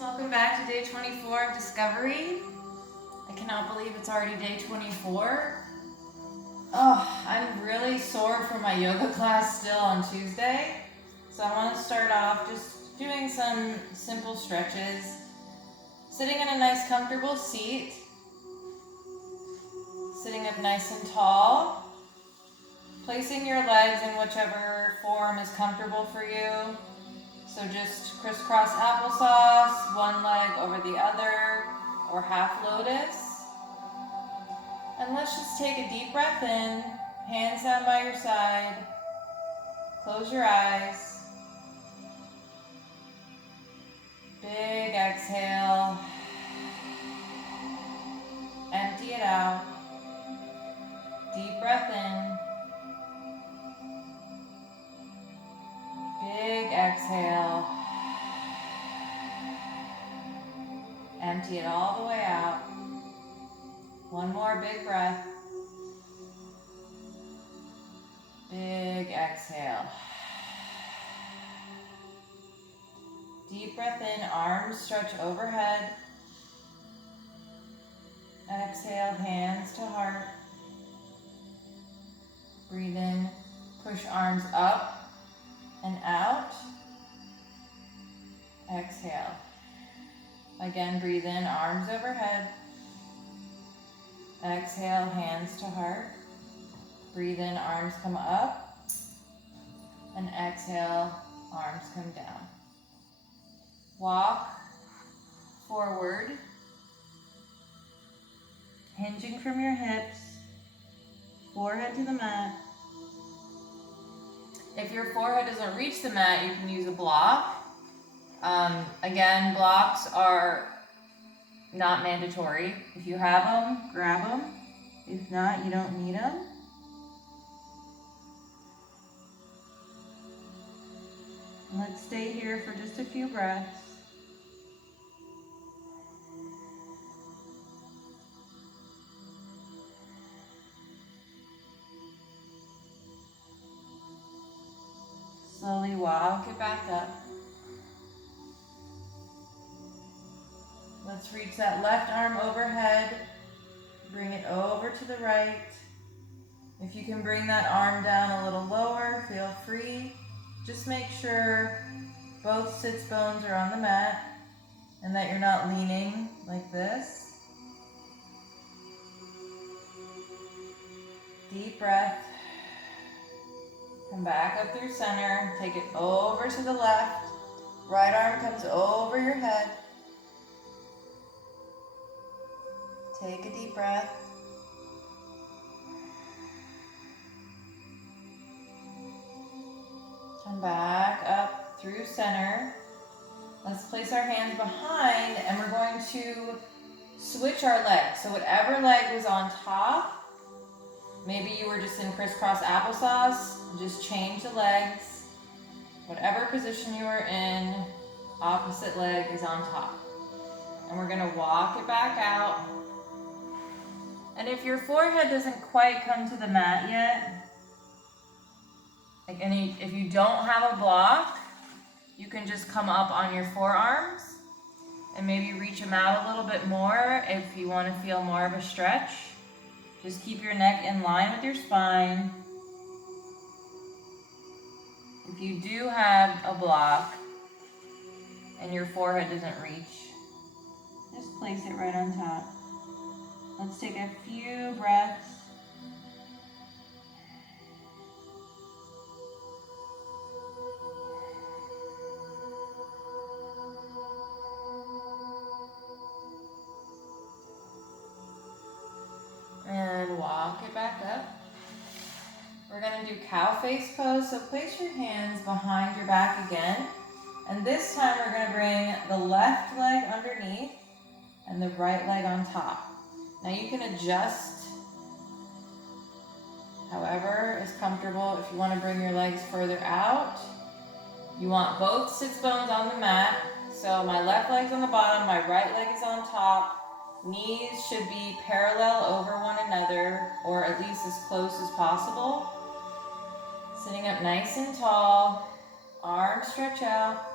Welcome back to day 24 of Discovery. I cannot believe it's already day 24. Oh, I'm really sore from my yoga class still on Tuesday. So I want to start off just doing some simple stretches. Sitting in a nice comfortable seat. Sitting up nice and tall. Placing your legs in whichever form is comfortable for you. So just crisscross applesauce, one leg over the other, or half lotus. And let's just take a deep breath in, hands down by your side, close your eyes. Big exhale, empty it out, deep breath in. Big exhale. Empty it all the way out. One more big breath. Big exhale. Deep breath in, arms stretch overhead. Exhale, hands to heart. Breathe in, push arms up and out. Exhale. Again, breathe in, arms overhead. Exhale, hands to heart. Breathe in, arms come up. And exhale, arms come down. Walk forward, hinging from your hips, forehead to the mat. If your forehead doesn't reach the mat, you can use a block. Again, blocks are not mandatory. If you have them, grab them. If not, you don't need them. And let's stay here for just a few breaths. Slowly walk it back up. Let's reach that left arm overhead. Bring it over to the right. If you can bring that arm down a little lower, feel free. Just make sure both sits bones are on the mat and that you're not leaning like this. Deep breath. Come back up through center, take it over to the left. Right arm comes over your head. Take a deep breath. Come back up through center. Let's place our hands behind and we're going to switch our legs. So whatever leg was on top, maybe you were just in crisscross applesauce, just change the legs. Whatever position you were in, opposite leg is on top. And we're gonna walk it back out. And if your forehead doesn't quite come to the mat yet, if you don't have a block, you can just come up on your forearms and maybe reach them out a little bit more if you wanna feel more of a stretch. Just keep your neck in line with your spine. If you do have a block and your forehead doesn't reach, just place it right on top. Let's take a few breaths. And walk it back up. We're going to do cow face pose. So place your hands behind your back again. And this time we're going to bring the left leg underneath and the right leg on top. Now you can adjust however is comfortable. If you want to bring your legs further out, you want both sits bones on the mat. So my left leg's on the bottom, my right leg is on top. Knees should be parallel over one another, or at least as close as possible. Sitting up nice and tall, arms stretch out.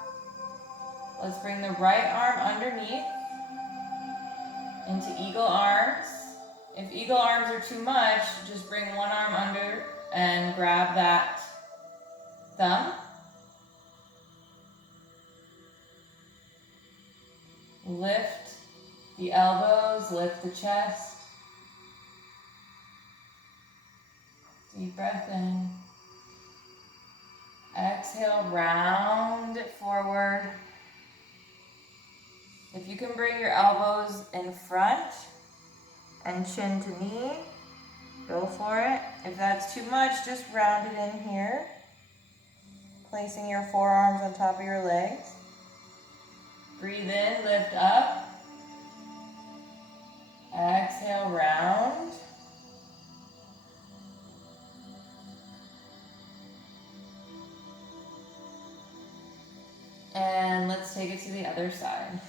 Let's bring the right arm underneath into eagle arms. If eagle arms are too much, just bring one arm under and grab that thumb. Lift the elbows, lift the chest. Deep breath in. Exhale, round it forward. If you can bring your elbows in front and chin to knee, go for it. If that's too much, just round it in here. Placing your forearms on top of your legs. Breathe in, lift up. Exhale, round. And let's take it to the other side.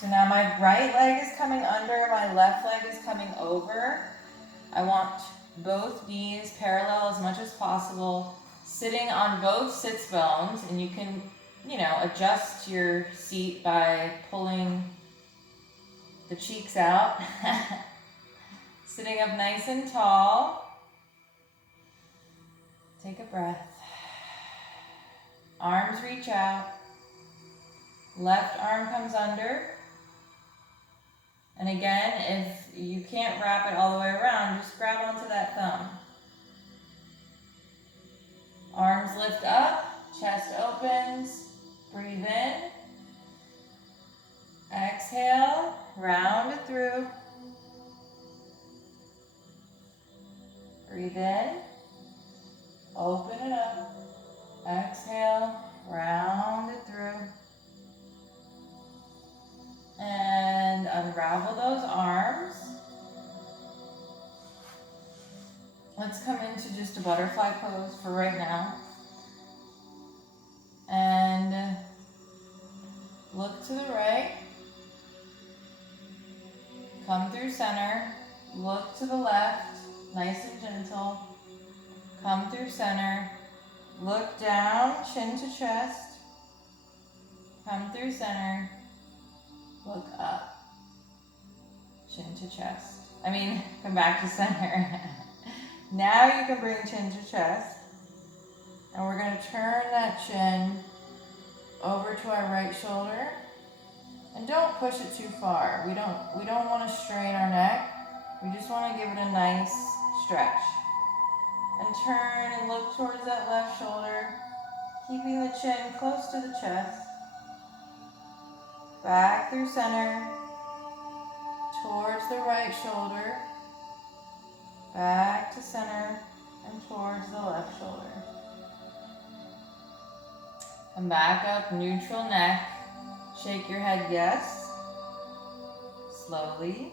So now my right leg is coming under, my left leg is coming over. I want both knees parallel as much as possible, sitting on both sits bones, and you can, adjust your seat by pulling the cheeks out. Sitting up nice and tall. Take a breath. Arms reach out. Left arm comes under. And again, if you can't wrap it all the way around, just grab onto that thumb. Arms lift up, chest opens, breathe in. Exhale, round it through. Breathe in, open it up. Exhale, round it through. And unravel those arms. Let's come into just a butterfly pose for right now. And look to the right. Come through center. Look to the left, nice and gentle. Come through center. Look down, chin to chest. Come through center. Look up, chin to chest. Come back to center. Now you can bring chin to chest. And we're going to turn that chin over to our right shoulder. And don't push it too far. We don't want to strain our neck. We just want to give it a nice stretch. And turn and look towards that left shoulder, keeping the chin close to the chest. Back through center, towards the right shoulder, back to center, and towards the left shoulder. Come back up, neutral neck. Shake your head yes, slowly,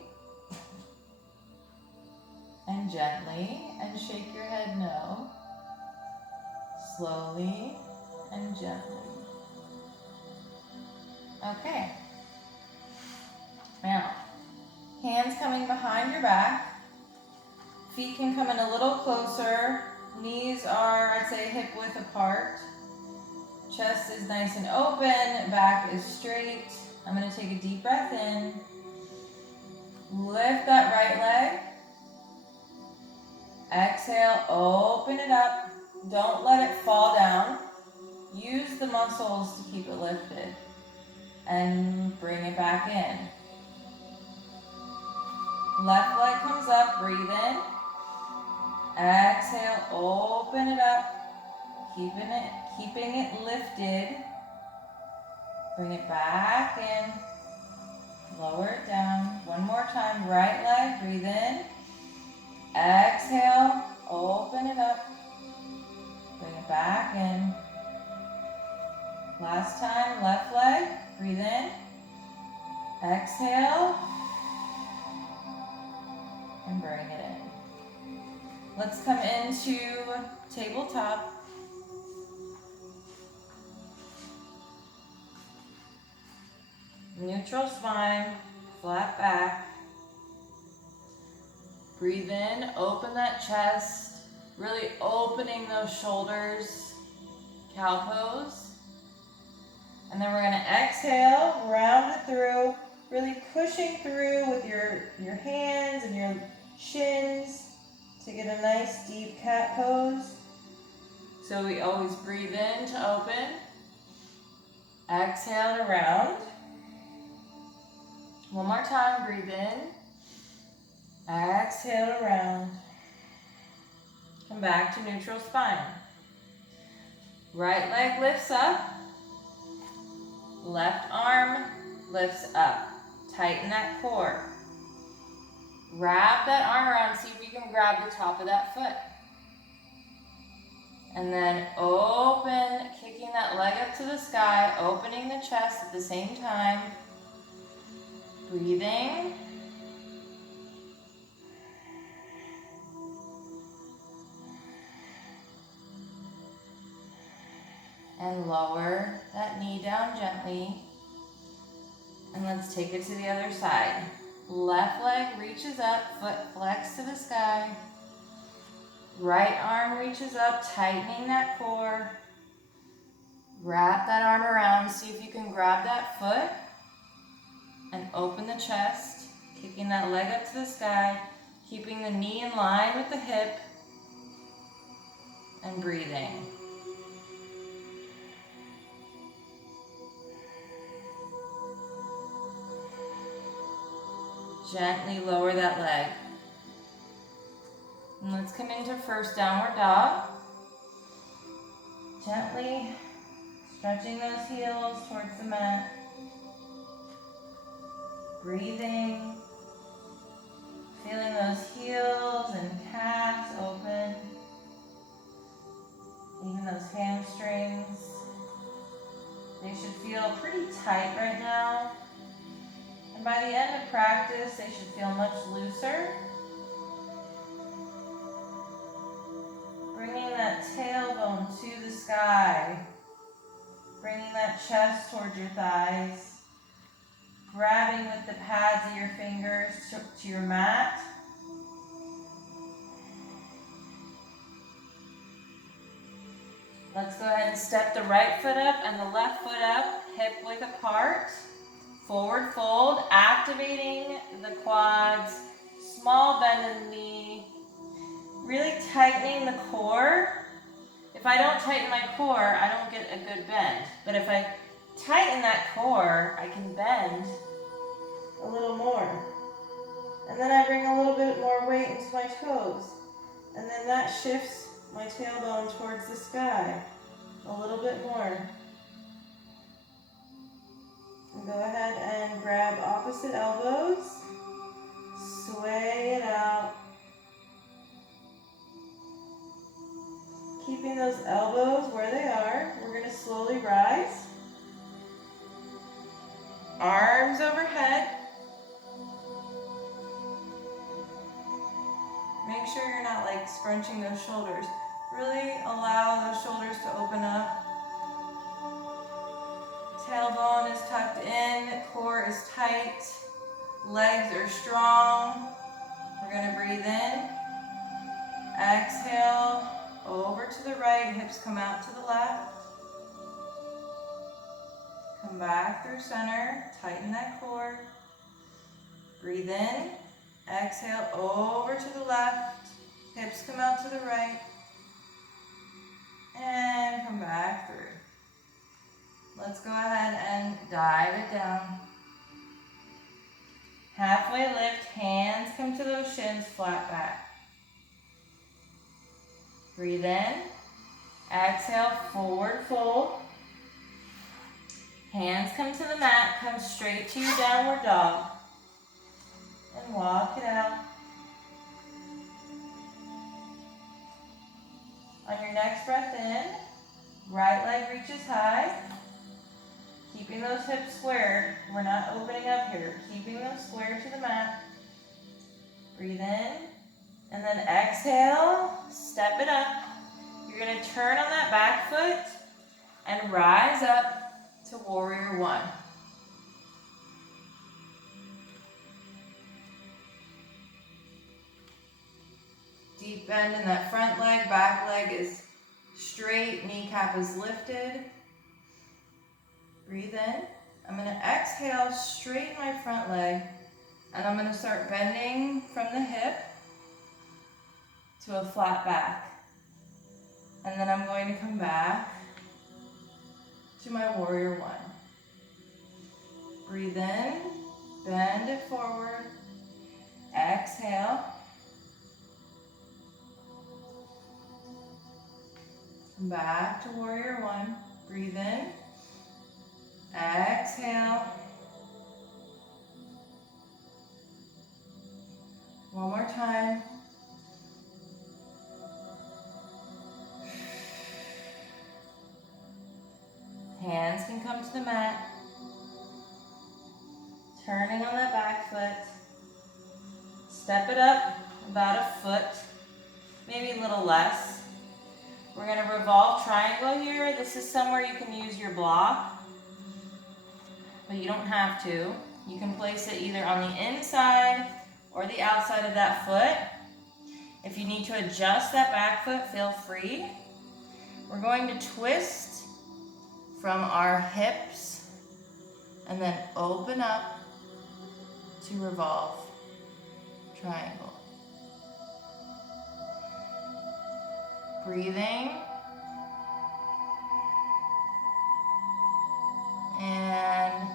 and gently, and shake your head no, slowly, and gently. Okay. Now, hands coming behind your back. Feet can come in a little closer. Knees are, I'd say, hip width apart. Chest is nice and open. Back is straight. I'm going to take a deep breath in. Lift that right leg. Exhale, open it up. Don't let it fall down. Use the muscles to keep it lifted. And bring it back in. Left leg comes up, breathe in. Exhale, open it up. Keeping it lifted. Bring it back in. Lower it down. One more time, right leg, breathe in. Exhale, open it up. Bring it back in. Last time, left leg, breathe in. Exhale. And bring it in. Let's come into tabletop. Neutral spine, flat back. Breathe in, open that chest, really opening those shoulders, cow pose. And then we're going to exhale. exhale, round it through, really pushing through with your hands and your shins to get a nice deep cat pose. So we always breathe in to open, exhale to round. One more time, breathe in, exhale to round. Come back to neutral spine. Right leg lifts up, left arm lifts up. Tighten that core. Wrap that arm around, see if you can grab the top of that foot. And then open, kicking that leg up to the sky, opening the chest at the same time. Breathing. And lower that knee down gently. And let's take it to the other side. Left leg reaches up, foot flex to the sky. Right arm reaches up, tightening that core. Wrap that arm around, see if you can grab that foot and open the chest, kicking that leg up to the sky, keeping the knee in line with the hip, and breathing. Gently lower that leg. And let's come into first downward dog. Gently stretching those heels towards the mat. Breathing. Feeling those heels and calves open. Even those hamstrings. They should feel pretty tight right now. And by the end of practice, they should feel much looser. Bringing that tailbone to the sky. Bringing that chest towards your thighs. Grabbing with the pads of your fingers to your mat. Let's go ahead and step the right foot up and the left foot up, hip width apart. Forward fold, activating the quads, small bend in the knee, really tightening the core. If I don't tighten my core, I don't get a good bend. But if I tighten that core, I can bend a little more. And then I bring a little bit more weight into my toes. And then that shifts my tailbone towards the sky a little bit more. And go ahead and grab opposite elbows, sway it out. Keeping those elbows where they are, we're going to slowly rise. Arms overhead. Make sure you're not like scrunching those shoulders. Really allow those shoulders to open up. Tailbone is tucked in, core is tight, legs are strong. We're going to breathe in, exhale, over to the right, hips come out to the left. Come back through center, tighten that core. Breathe in, exhale, over to the left, hips come out to the right, and come back through. Let's go ahead and dive it down. Halfway lift, hands come to those shins, flat back. Breathe in, exhale, forward fold. Hands come to the mat, come straight to your downward dog. And walk it out. On your next breath in, right leg reaches high. Keeping those hips squared. We're not opening up here. Keeping them squared to the mat. Breathe in. And then exhale. Step it up. You're going to turn on that back foot and rise up to warrior one. Deep bend in that front leg. Back leg is straight. Kneecap is lifted. Breathe in, I'm going to exhale, straighten my front leg, and I'm going to start bending from the hip to a flat back. And then I'm going to come back to my warrior one. Breathe in, bend it forward, exhale. Come back to warrior one, breathe in, exhale. One more time. Hands can come to the mat. Turning on that back foot. Step it up about a foot, maybe a little less. We're going to revolve triangle here. This is somewhere you can use your block, but you don't have to. You can place it either on the inside or the outside of that foot. If you need to adjust that back foot, feel free. We're going to twist from our hips and then open up to revolve triangle. Breathing. And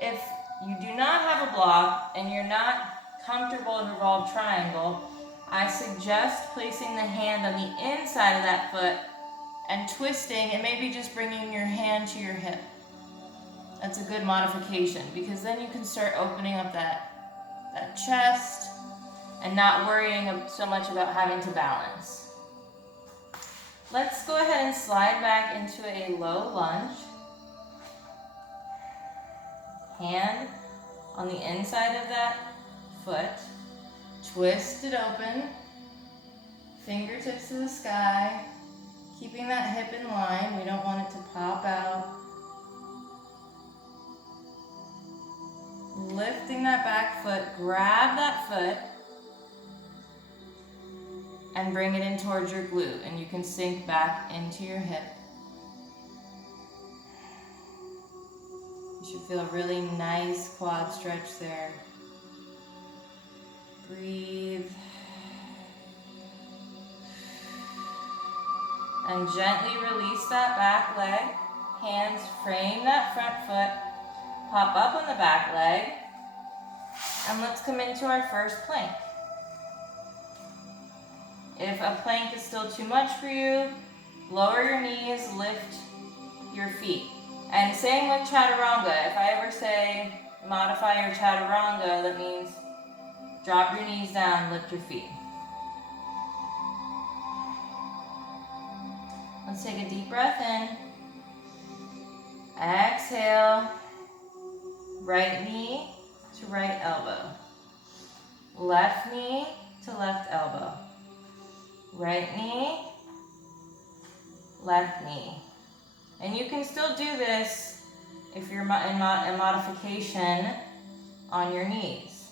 if you do not have a block and you're not comfortable in revolve triangle, I suggest placing the hand on the inside of that foot and twisting, and maybe just bringing your hand to your hip. That's a good modification, because then you can start opening up that chest and not worrying so much about having to balance. Let's go ahead and slide back into a low lunge. Hand on the inside of that foot. Twist it open. Fingertips to the sky. Keeping that hip in line. We don't want it to pop out. Lifting that back foot. Grab that foot and bring it in towards your glute, and you can sink back into your hip. You should feel a really nice quad stretch there. Breathe. And gently release that back leg. Hands frame that front foot. Pop up on the back leg. And let's come into our first plank. If a plank is still too much for you, lower your knees, lift your feet. And same with chaturanga. If I ever say modify your chaturanga, that means drop your knees down, lift your feet. Let's take a deep breath in. Exhale. Right knee to right elbow. Left knee to left elbow. Right knee, left knee. And you can still do this if you're in modification on your knees.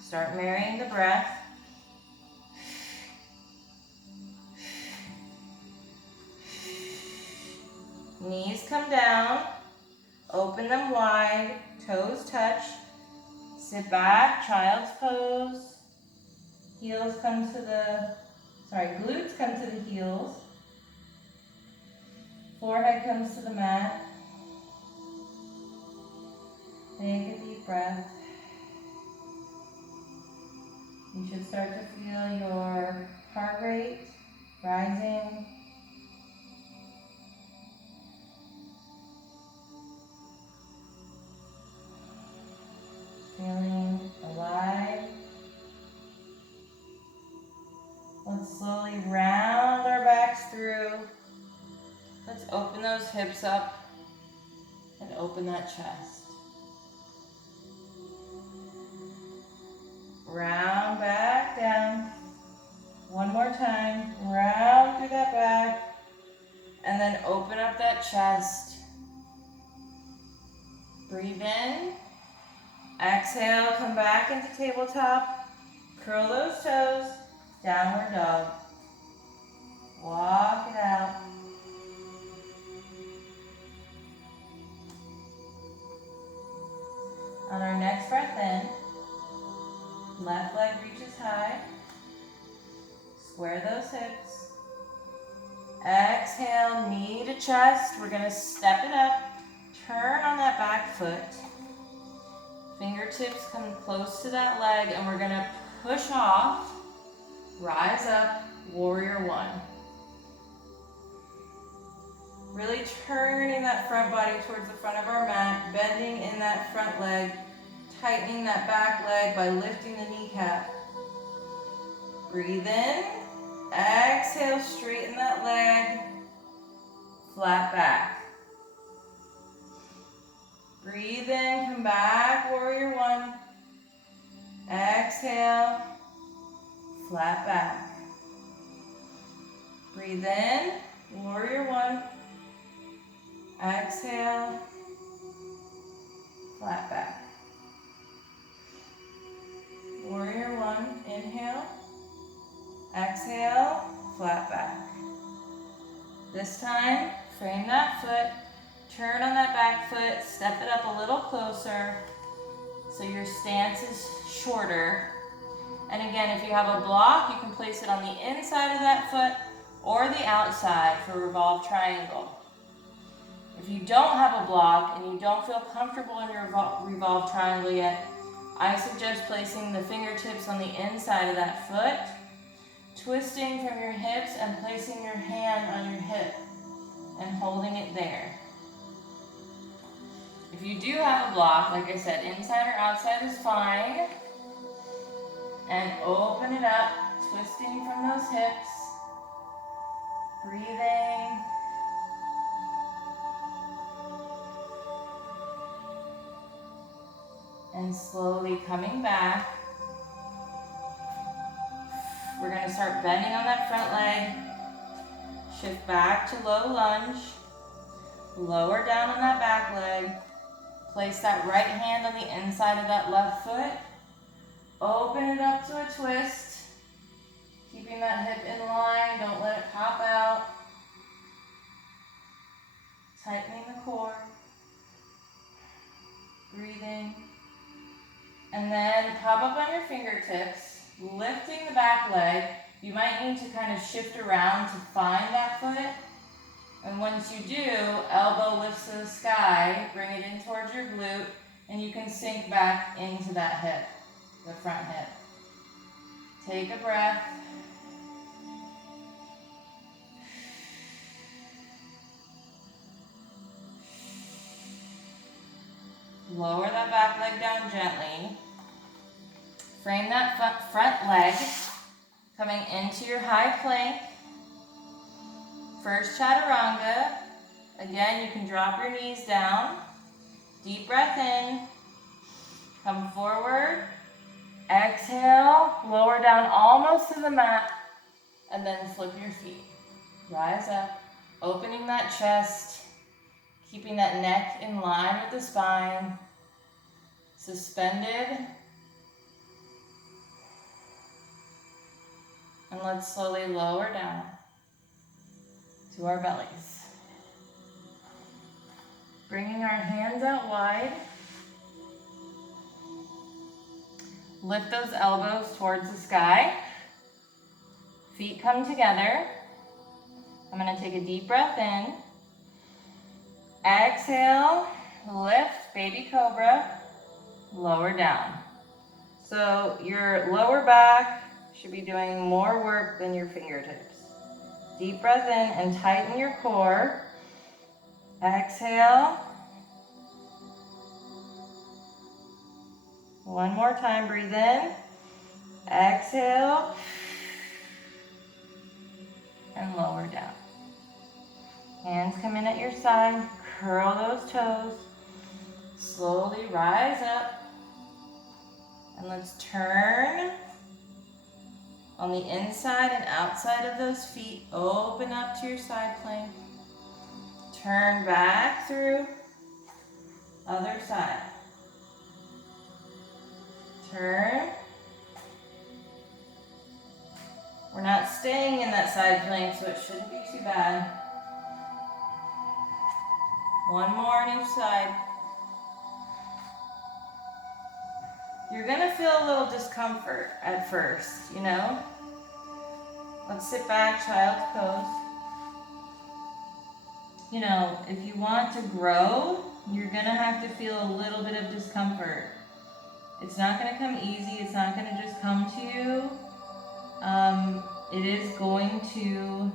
Start marrying the breath. Knees come down, open them wide, toes touch. Sit back, child's pose. Heels come to the, glutes come to the heels. Forehead comes to the mat. Take a deep breath. You should start to feel your heart rate rising. Feeling alive. Let's slowly round our backs through. Let's open those hips up and open that chest. Round back down. One more time. Round through that back. And then open up that chest. Breathe in. Exhale, come back into tabletop. Curl those toes. Downward dog. Walk it out. Left leg reaches high. Square those hips. Exhale, knee to chest. We're gonna step it up. Turn on that back foot. Fingertips come close to that leg, and we're gonna push off. Rise up, warrior one. Really turning that front body towards the front of our mat, bending in that front leg, tightening that back leg by lifting the kneecap. Breathe in. Exhale, straighten that leg. Flat back. Breathe in, come back, warrior one. Exhale, flat back. Breathe in, warrior one. Exhale, flat back. Warrior one, inhale. Exhale, flat back. This time, frame that foot, turn on that back foot, step it up a little closer so your stance is shorter. And again, if you have a block, you can place it on the inside of that foot or the outside for revolved triangle. If you don't have a block and you don't feel comfortable in your revolved triangle yet, I suggest placing the fingertips on the inside of that foot, twisting from your hips and placing your hand on your hip and holding it there. If you do have a block, like I said, inside or outside is fine. And open it up, twisting from those hips, breathing. And slowly coming back. We're going to start bending on that front leg. Shift back to low lunge. Lower down on that back leg. Place that right hand on the inside of that left foot. Open it up to a twist. Keeping that hip in line. Don't let it pop out. Tightening the core. Breathing. And then pop up on your fingertips, lifting the back leg. You might need to kind of shift around to find that foot. And once you do, elbow lifts to the sky, bring it in towards your glute, and you can sink back into that hip, the front hip. Take a breath. Lower that back leg down gently. Frame that front leg, coming into your high plank. First chaturanga. Again, you can drop your knees down. Deep breath in. Come forward. Exhale, lower down almost to the mat, and then flip your feet. Rise up, opening that chest, keeping that neck in line with the spine. Suspended. And let's slowly lower down to our bellies. Bringing our hands out wide. Lift those elbows towards the sky. Feet come together. I'm going to take a deep breath in. Exhale, lift, baby cobra, lower down. So your lower back should be doing more work than your fingertips. Deep breath in and tighten your core. Exhale. One more time, breathe in. Exhale. And lower down. Hands come in at your side. Curl those toes. Slowly rise up. And let's turn on the inside and outside of those feet. Open up to your side plank. Turn back through. Other side. Turn. We're not staying in that side plank, so it shouldn't be too bad. One more on each side. You're gonna feel a little discomfort at first, you know? Let's sit back, child's pose. You know, if you want to grow, you're gonna have to feel a little bit of discomfort. It's not gonna come easy, it's not gonna just come to you. It is going to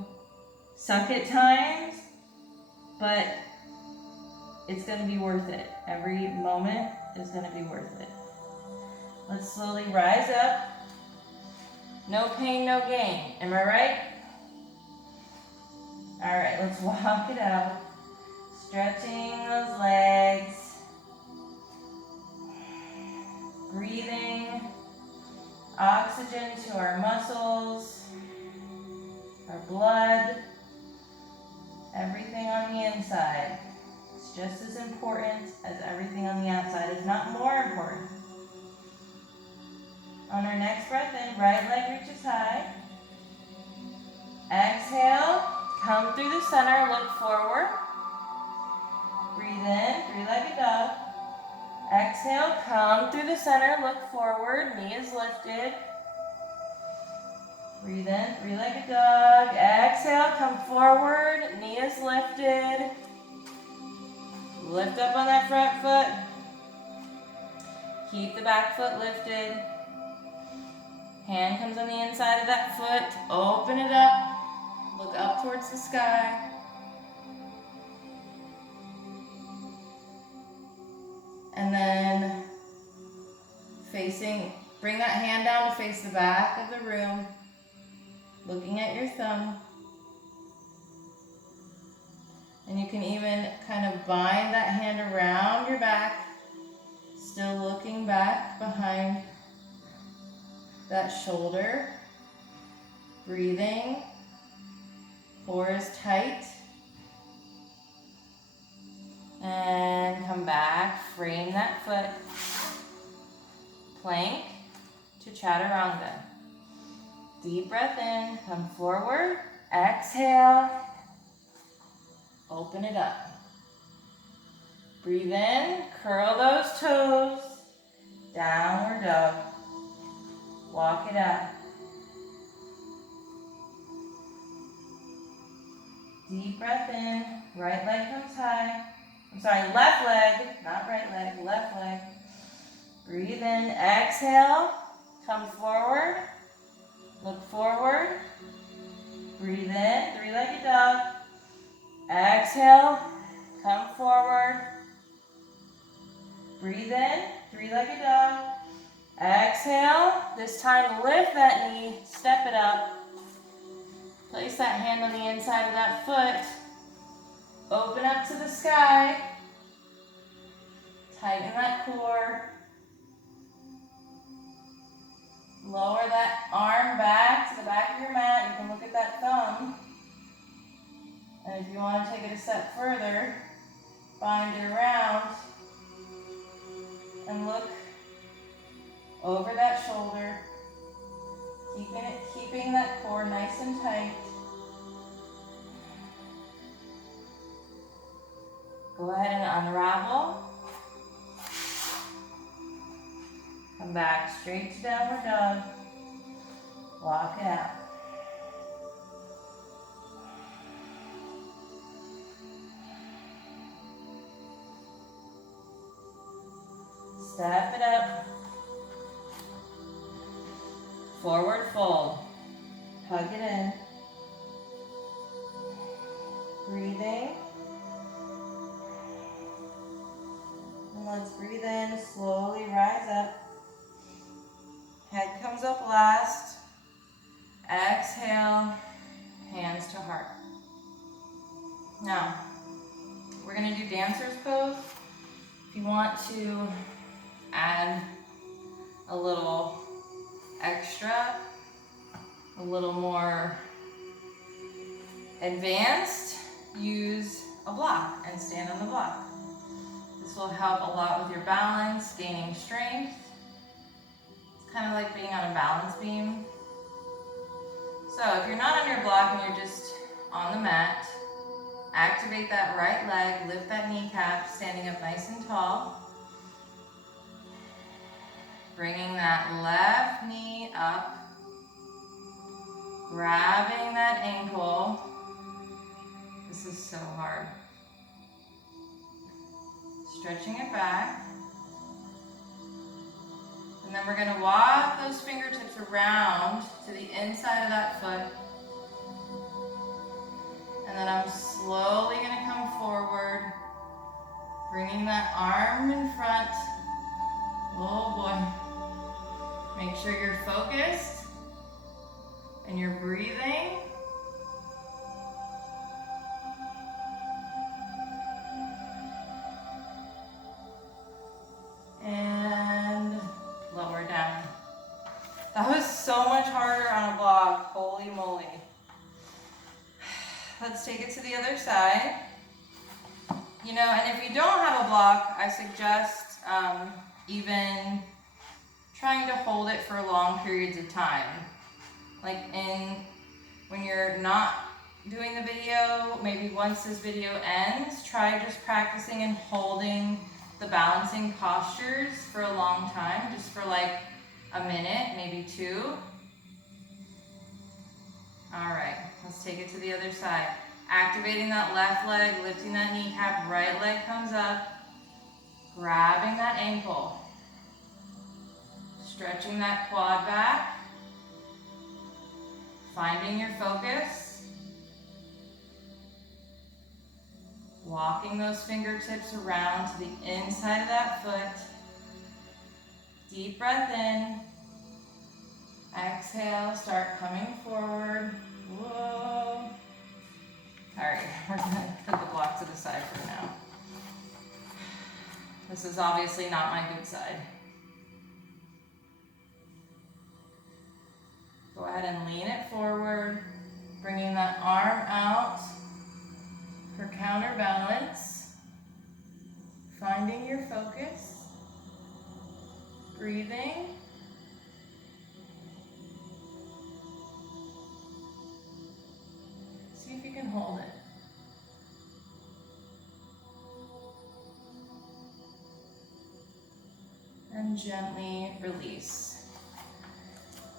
suck at times, but it's gonna be worth it. Every moment is gonna be worth it. Let's slowly rise up. No pain, no gain. Am I right? All right, let's walk it out. Stretching those legs. Breathing oxygen to our muscles, our blood, everything on the inside. It's just as important as everything on the outside, if not more important. On our next breath in, right leg reaches high. Exhale, come through the center, look forward. Breathe in, three-legged dog. Exhale, come through the center, look forward, knee is lifted. Breathe in, three-legged dog. Exhale, come forward, knee is lifted. Lift up on that front foot. Keep the back foot lifted. Hand comes on the inside of that foot. Open it up. Look up towards the sky. And then bring that hand down to face the back of the room. Looking at your thumb. And you can even kind of bind that hand around your back, still looking back behind that shoulder. Breathing. Core is tight. And come back, frame that foot. Plank to chaturanga. Deep breath in, come forward, exhale, open it up. Breathe in, curl those toes, downward dog. Walk it out. Deep breath in, right leg comes high. Left leg, not right leg, left leg. Breathe in, exhale, come forward. Look forward. Breathe in, three-legged dog. Exhale, come forward. Breathe in, three-legged dog. Exhale, this time lift that knee, step it up. Place that hand on the inside of that foot. Open up to the sky. Tighten that core. Lower that arm back to the back of your mat. You can look at that thumb. And if you want to take it a step further, bind it around and look over that shoulder, keeping that core nice and tight. Go ahead and unravel. Come back straight to downward dog. Walk it out. Step it up. Forward fold. Hug it in. Breathing. And let's breathe in, slowly rise up. Head comes up last. Exhale, hands to heart. Now, we're going to do dancer's pose. If you want to add a little extra, a little more advanced, use a block and stand on the block. This will help a lot with your balance, gaining strength. It's kind of like being on a balance beam. So if you're not on your block and you're just on the mat, activate that right leg, lift that kneecap, standing up nice and tall. Bringing that left knee up, grabbing that ankle. This is so hard. Stretching it back. And then we're going to walk those fingertips around to the inside of that foot. And then I'm slowly going to come forward, bringing that arm in front. Oh boy. Make sure you're focused and you're breathing. And lower down. That was so much harder on a block. Holy moly. Let's take it to the other side. You know, and if you don't have a block, I suggest even trying to hold it for long periods of time. Like when you're not doing the video, maybe once this video ends, try just practicing and holding the balancing postures for a long time, just for like a minute, maybe 2. All right, let's take it to the other side. Activating that left leg, lifting that kneecap, right leg comes up, grabbing that ankle, stretching that quad back, finding your focus, walking those fingertips around to the inside of that foot. Deep breath in. Exhale, start coming forward. Whoa. All right, we're gonna put the block to the side for now. This is obviously not my good side. Go ahead and lean it forward, bringing that arm out for counterbalance. Finding your focus. Breathing. See if you can hold it. And gently release.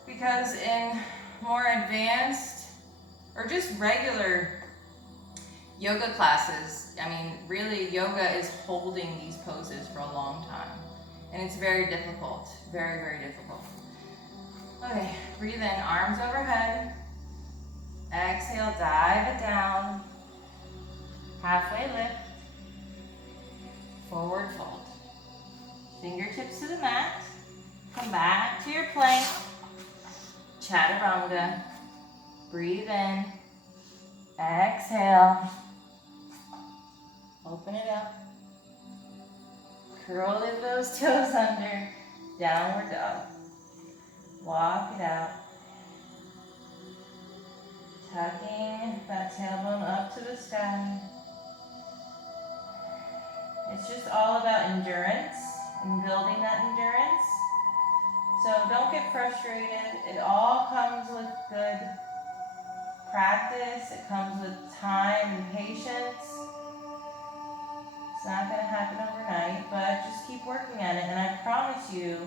Because in more advanced or just regular yoga classes, I mean, really yoga is holding these poses for a long time. And it's very difficult, very, very difficult. Okay, breathe in, arms overhead. Exhale, dive it down. Halfway lift. Forward fold. Fingertips to the mat. Come back to your plank. Chaturanga. Breathe in. Exhale. Open it up. Curl in those toes under. Downward dog. Walk it out. Tucking that tailbone up to the sky. It's just all about endurance and building that endurance. So don't get frustrated. It all comes with good practice. It comes with time and patience. It's not going to happen overnight, but just keep working at it. And I promise you,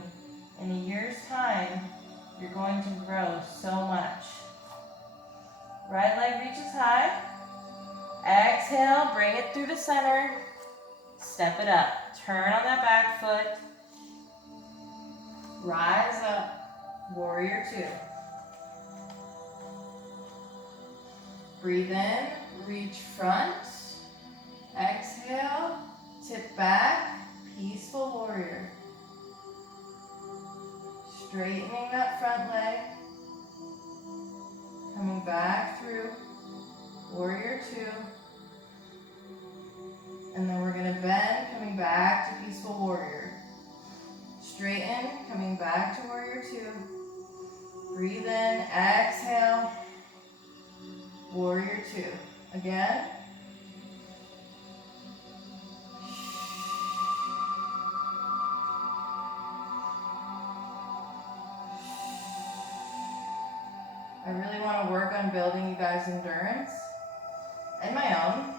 in a year's time, you're going to grow so much. Right leg reaches high. Exhale, bring it through the center. Step it up. Turn on that back foot. Rise up. Warrior 2. Breathe in, reach front. Exhale, tip back, peaceful warrior. Straightening that front leg. Coming back through, warrior 2. And then we're going to bend, coming back to peaceful warrior. Straighten, coming back to warrior 2. Breathe in, exhale, warrior 2. Again. I really want to work on building you guys' endurance and my own,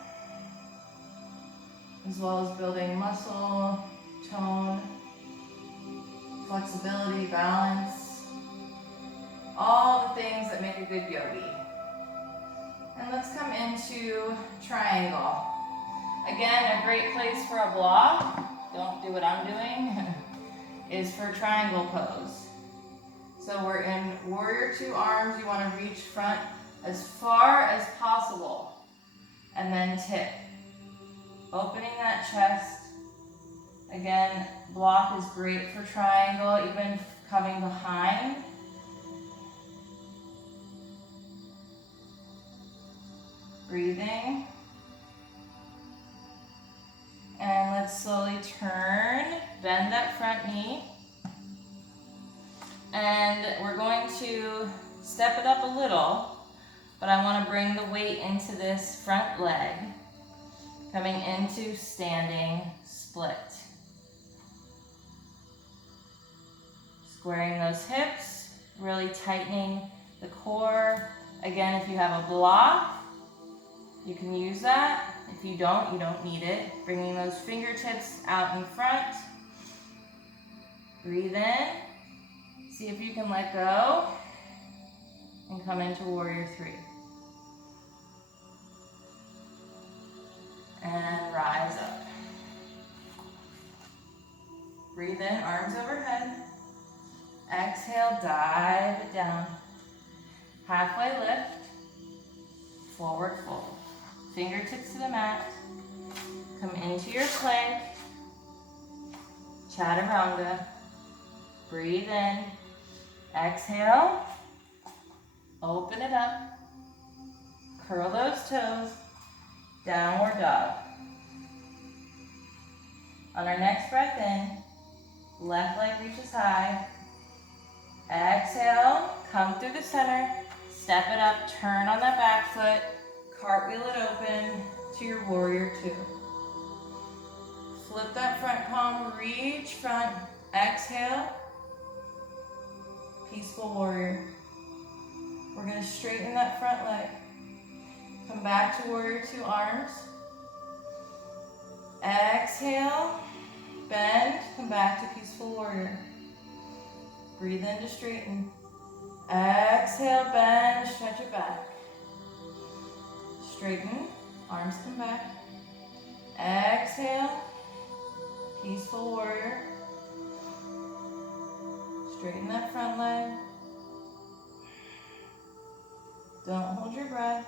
as well as building muscle, tone. flexibility, balance, all the things that make a good yogi. And let's come into triangle. Again, a great place for a block, don't do what I'm doing, is for triangle pose. So we're in warrior two arms. You want to reach front as far as possible and then tip. Opening that chest. Again, block is great for triangle, even coming behind. Breathing. And let's slowly turn, bend that front knee. And we're going to step it up a little, but I want to bring the weight into this front leg, coming into standing split. Squaring those hips, really tightening the core. Again, if you have a block, you can use that. If you don't need it. Bringing those fingertips out in front. Breathe in. See if you can let go. And come into warrior three. And rise up. Breathe in, arms overhead. Exhale, dive it down. Halfway lift. Forward fold. Fingertips to the mat. Come into your plank. Chaturanga. Breathe in. Exhale. Open it up. Curl those toes. Downward dog. On our next breath in, left leg reaches high. Exhale, come through the center. Step it up, turn on that back foot. Cartwheel it open to your warrior two. Flip that front palm, reach front. Exhale. Peaceful warrior. We're going to straighten that front leg. Come back to warrior two arms. Exhale. Bend. Come back to peaceful warrior. Breathe in to straighten. Exhale, bend, stretch it back. Straighten, arms come back. Exhale, peaceful warrior. Straighten that front leg. Don't hold your breath.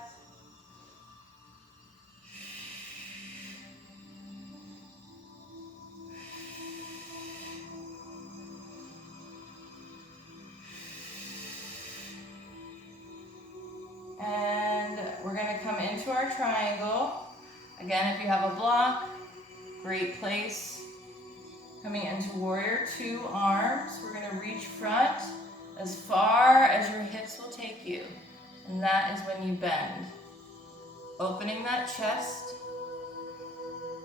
And we're going to come into our triangle. Again, if you have a block, great place. Coming into warrior two arms. We're going to reach front as far as your hips will take you. And that is when you bend. Opening that chest.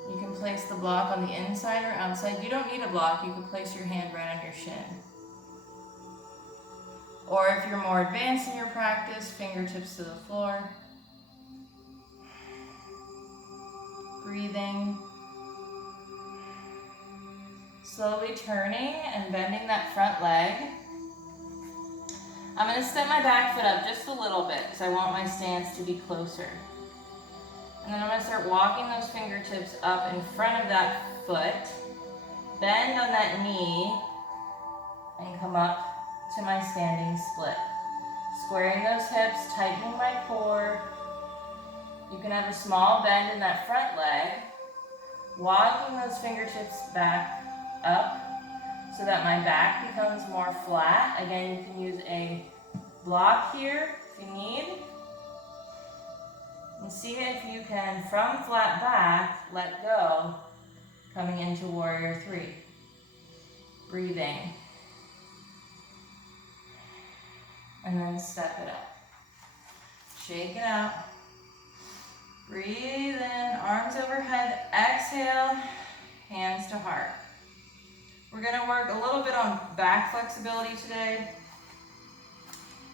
You can place the block on the inside or outside. You don't need a block. You can place your hand right on your shin. Or if you're more advanced in your practice, fingertips to the floor. Breathing. Slowly turning and bending that front leg. I'm going to step my back foot up just a little bit because I want my stance to be closer. And then I'm going to start walking those fingertips up in front of that foot. Bend on that knee and come up to my standing split. Squaring those hips, tightening my core. You can have a small bend in that front leg. Walking those fingertips back up so that my back becomes more flat. Again, you can use a block here if you need. And see if you can, from flat back, let go, coming into warrior three. Breathing. And then step it up. Shake it out. Breathe in, arms overhead. Exhale, hands to heart. We're going to work a little bit on back flexibility today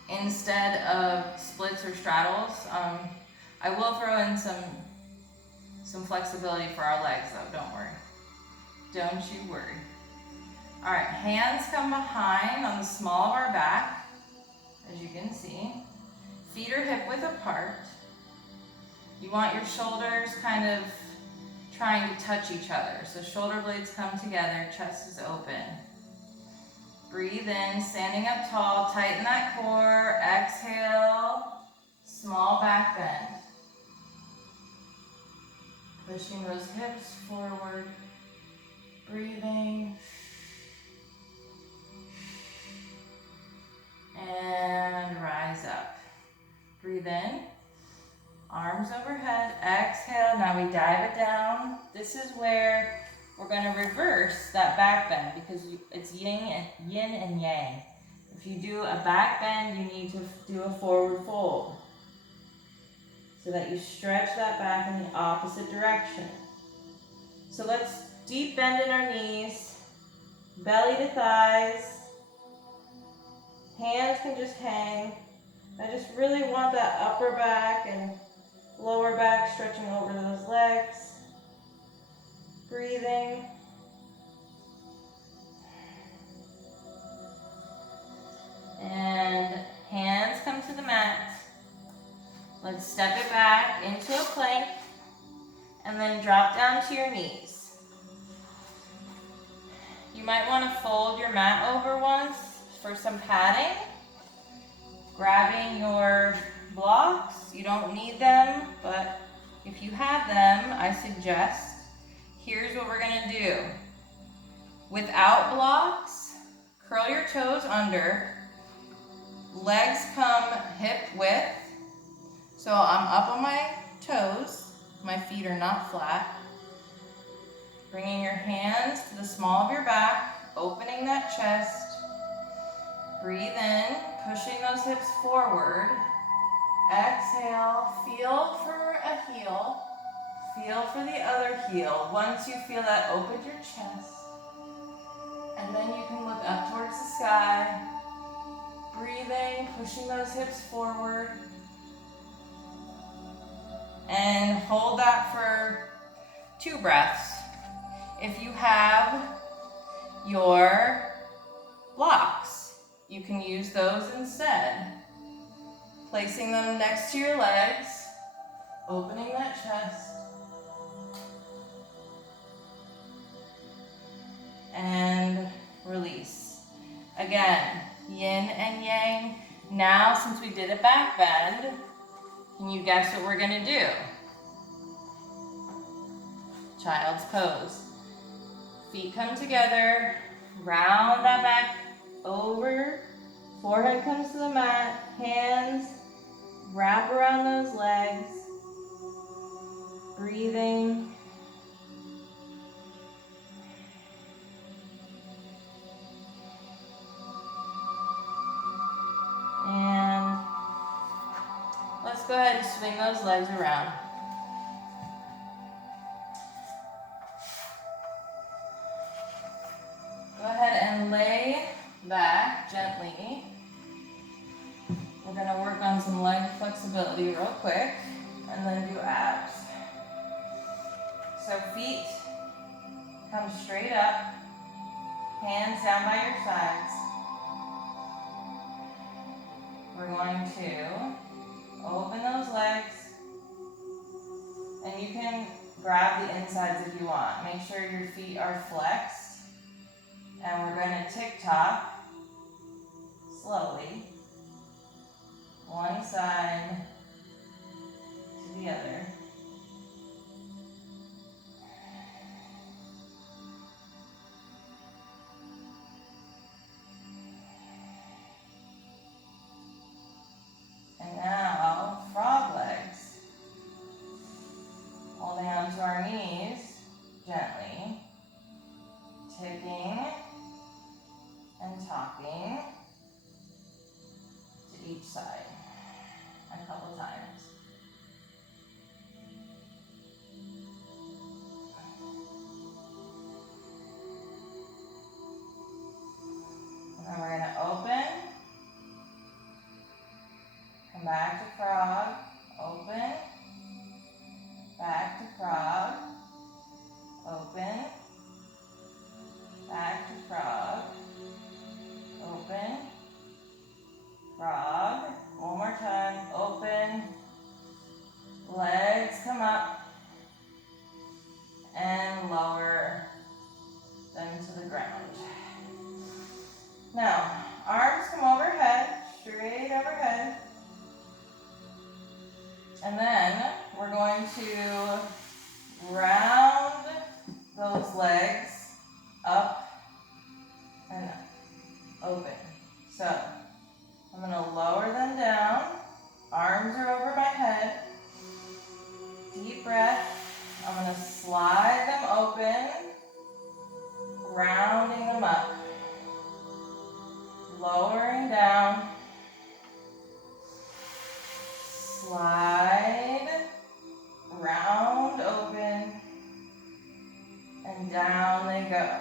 instead of splits or straddles. I will throw in some flexibility for our legs though, don't worry. Don't you worry. All right, hands come behind on the small of our back, as you can see. Feet are hip width apart. You want your shoulders kind of trying to touch each other. So shoulder blades come together, chest is open. Breathe in, standing up tall, tighten that core. Exhale, small back bend. Pushing those hips forward. Breathing. And rise up. Breathe in. Arms overhead. Exhale. Now we dive it down. This is where we're going to reverse that back bend because it's yin and yang. If you do a back bend, you need to do a forward fold so that you stretch that back in the opposite direction. So let's deep bend in our knees, belly to thighs. Hands can just hang. I just really want that upper back and lower back stretching over those legs. Breathing. And hands come to the mat. Let's step it back into a plank and then drop down to your knees. You might want to fold your mat over once for some padding. Grabbing your blocks, you don't need them, but if you have them, I suggest, here's what we're gonna do. Without blocks, curl your toes under, legs come hip width, so I'm up on my toes, my feet are not flat. Bringing your hands to the small of your back, opening that chest. Breathe in, pushing those hips forward. Exhale, feel for a heel. Feel for the other heel. Once you feel that, open your chest. And then you can look up towards the sky. Breathing, pushing those hips forward. And hold that for 2 breaths. If you have your blocks, you can use those instead. Placing them next to your legs, opening that chest. And release. Again, yin and yang. Now, since we did a back bend, can you guess what we're gonna do? Child's pose. Feet come together, round that back over, forehead comes to the mat, hands wrap around those legs, breathing. And let's go ahead and swing those legs around. Go ahead and lay back gently. We're going to work on some leg flexibility real quick and then do abs. So feet come straight up, hands down by your sides. We're going to open those legs, and you can grab the insides if you want. Make sure your feet are flexed. And we're going to tick-tock slowly, one side to the other. And now, frog legs. Holding onto our knees gently, ticking and talking to each side a couple times. And then we're going to open, come back to frog, open, back to frog, open, back to frog. and lower them to the ground. Now, arms come overhead, straight overhead. And then we're going to round those legs up and open. So I'm going to lower them down. Arms are over my head. Deep breath. I'm going to slide them open, rounding them up. Lowering down. Slide, round, open, and down they go.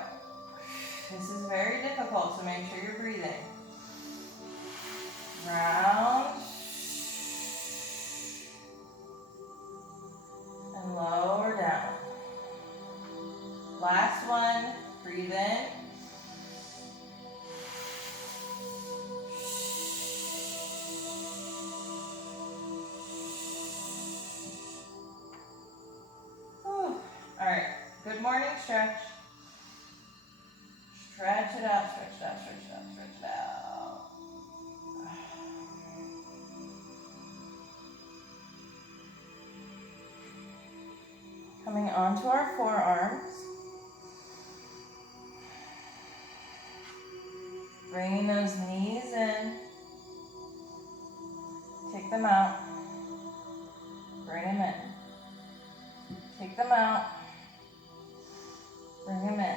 This is very difficult, so make sure you're breathing. Round, and lower down. Last one, breathe in. All right, good morning stretch. Stretch it out, stretch it out, stretch it out, stretch it out. Coming onto our forearms. Bringing those knees in. Take them out. Bring them in. Take them out. Bring them in.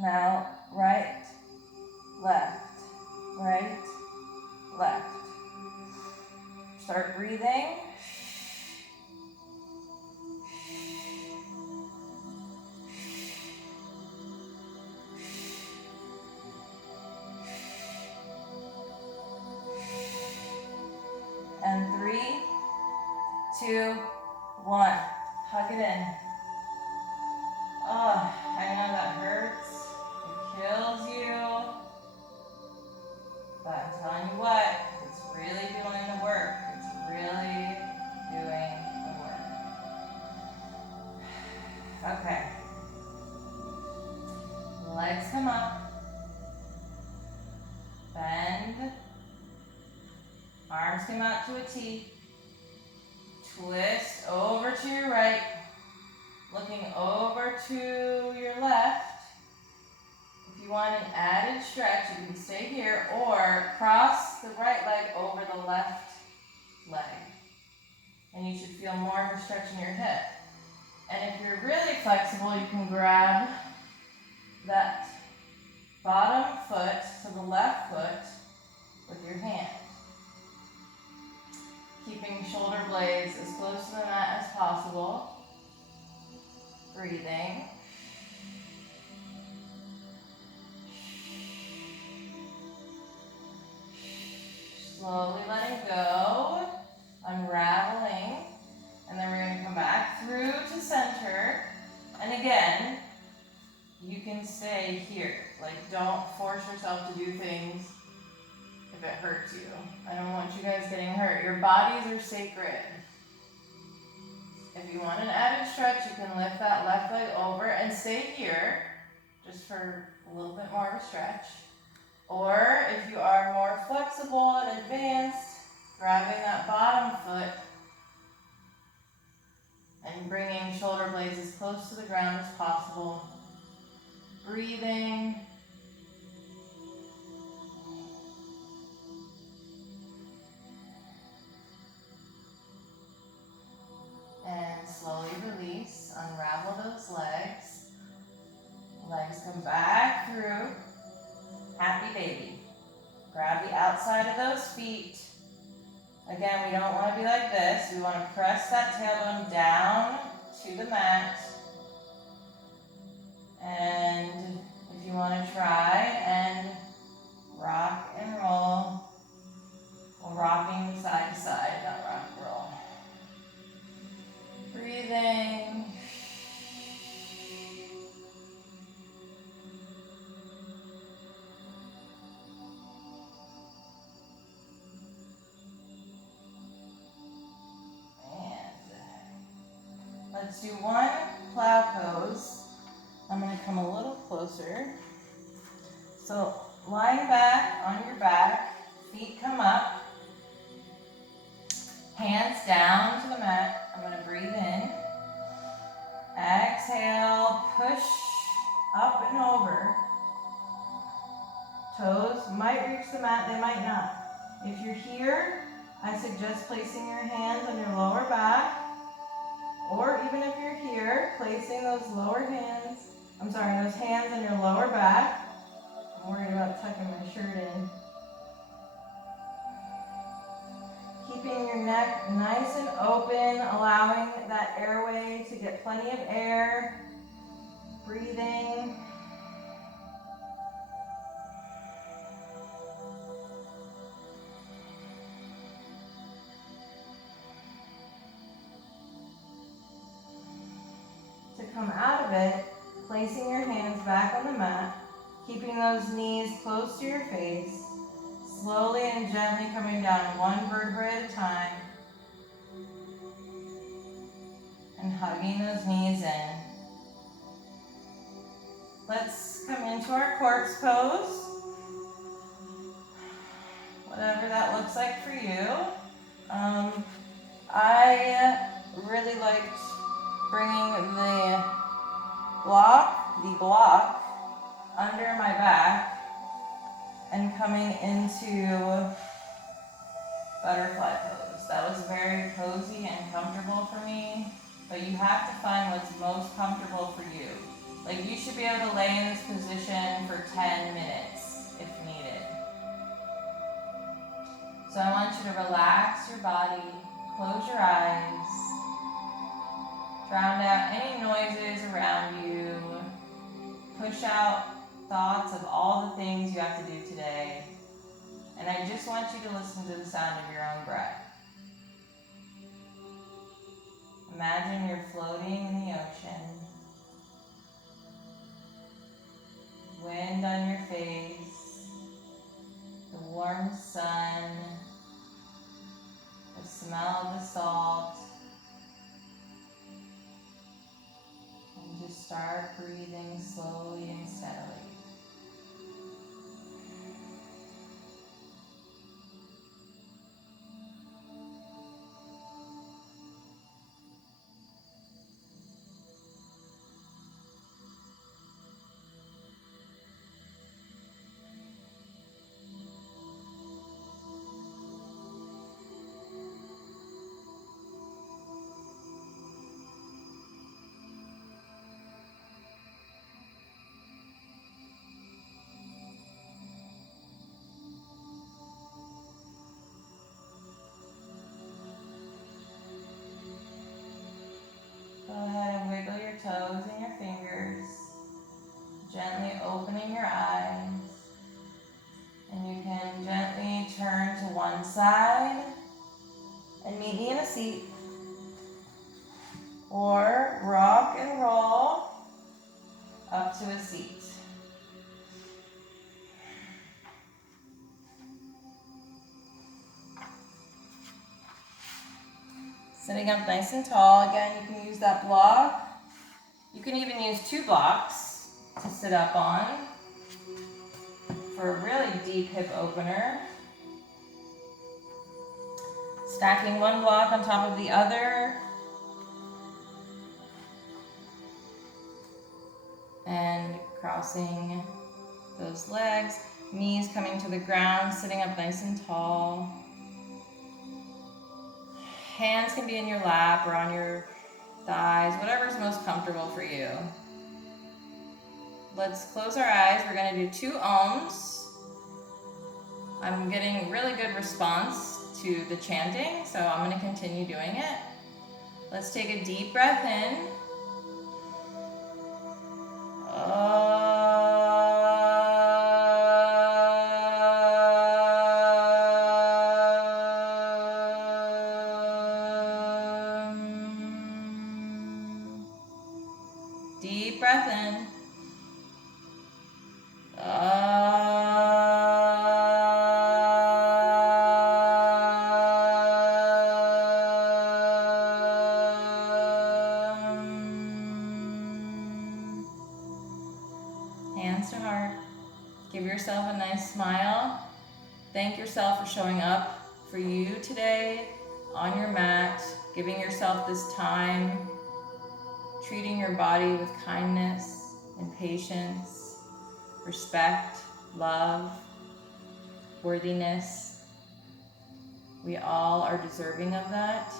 Now, right, left, right, left. Start breathing. And 3, 2, 1. Hug it in. Oh, I know that hurts. It kills you. But I'm telling you what, it's really doing the work. It's really doing the work. Okay. Legs come up. Bend. Arms come out to a T. Twist over to your right. Looking over to your left. If you want an added stretch, you can stay here or cross the right leg over the left leg. And you should feel more of a stretch in your hip. And if you're really flexible, you can grab that bottom foot, so the left foot, with your hand. Keeping shoulder blades as close to the mat as possible. Breathing. Slowly letting go, unraveling, and then we're going to come back through to center. And again, you can stay here. Like, don't force yourself to do things if it hurts you. I don't want you guys getting hurt. Your bodies are sacred. If you want an added stretch, you can lift that left leg over and stay here, just for a little bit more of a stretch. Or if you are more flexible and advanced, grabbing that bottom foot and bringing shoulder blades as close to the ground as possible. Breathing. And slowly release, unravel those legs. Legs come back through. Happy baby. Grab the outside of those feet. Again, we don't want to be like this. We want to press that tailbone down to the mat. And if you want to try and rock and roll, well, rocking side to side, not rock and roll. Breathing. Let's do one plow pose. I'm going to come a little closer. So lying back on your back, feet come up, hands down to the mat. I'm going to breathe in. Exhale, push up and over. Toes might reach the mat, they might not. If you're here, I suggest placing your hands on your lower back, or even if you're here, placing those hands on your lower back. I'm worried about tucking my shirt in. Keeping your neck nice and open, allowing that airway to get plenty of air. Breathing. To come out of it, placing your hands back on the mat, keeping those knees close to your face, slowly and gently coming down one vertebra at a time, and hugging those knees in. Let's come into our corpse pose, whatever that looks like for you. I really liked bringing the block under my back and coming into butterfly pose. That was very cozy and comfortable for me, but you have to find what's most comfortable for you. Like, you should be able to lay in this position for 10 minutes if needed. So I want you to relax your body, close your eyes, drown out any noises around you, push out thoughts of all the things you have to do today. And I just want you to listen to the sound of your own breath. Imagine you're floating in the ocean. Wind on your face, the warm sun, the smell of the salt. And just start breathing slowly and steadily. Go ahead and wiggle your toes and your fingers, gently opening your eyes. And you can gently turn to one side and meet me in a seat. Or rock and roll up to a seat. Sitting up nice and tall. Again, you can use that block. You can even use 2 blocks to sit up on for a really deep hip opener. Stacking one block on top of the other. And crossing those legs. Knees coming to the ground, sitting up nice and tall. Hands can be in your lap or on your thighs, whatever's most comfortable for you. Let's close our eyes. We're going to do 2 ohms. I'm getting really good response to the chanting, so I'm going to continue doing it. Let's take a deep breath in. Deep breath in. hands to heart. Give yourself a nice smile. Thank yourself for showing up for you today on your mat, giving yourself this time, treating your body with kindness and patience, respect, love, worthiness. We all are deserving of that.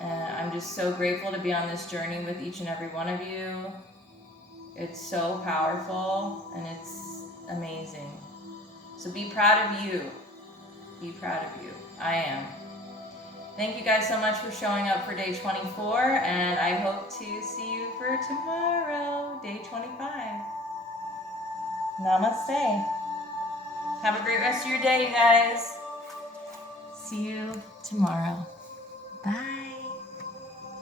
And I'm just so grateful to be on this journey with each and every one of you. It's so powerful and it's amazing. So be proud of you. Be proud of you. I am. Thank you guys so much for showing up for day 24, and I hope to see you for tomorrow, day 25. Namaste. Have a great rest of your day, you guys. See you tomorrow. Bye.